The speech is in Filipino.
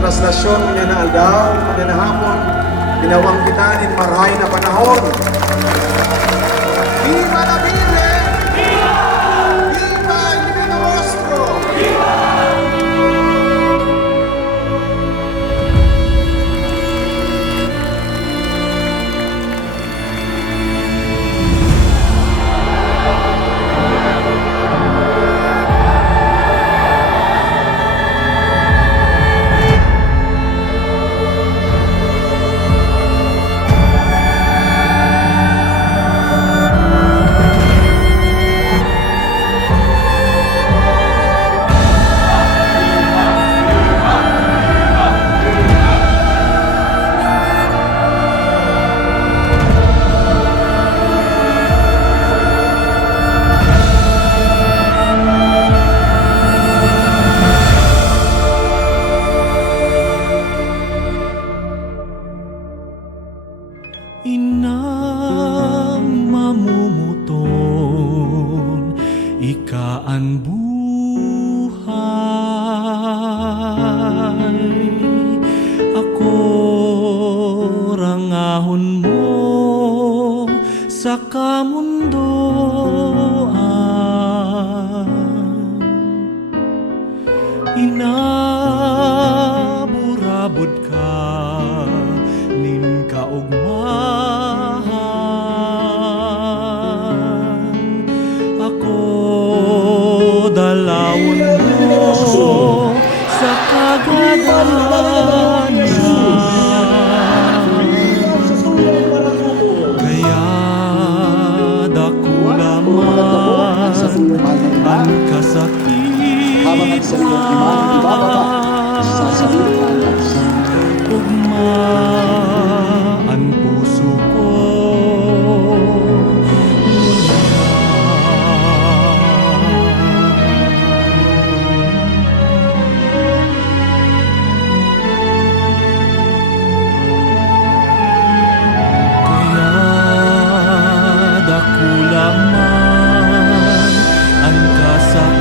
traslasyon niya na aldaw, niya na hapon, ginawang kita nin maray na panahon. Viva la Virgen! Viva! Viva el Divino Rostro! Viva! Inang mamumuton, ikaan buhay. Ako rangahon mo sa kamundoan. Inaburabod ka nin kaugmahan. Ako dalawon mo sa kagadanan. Kaya dakula man ang kasakitan, ugma ang puso ko. Kaya dakula man ang kasakitan,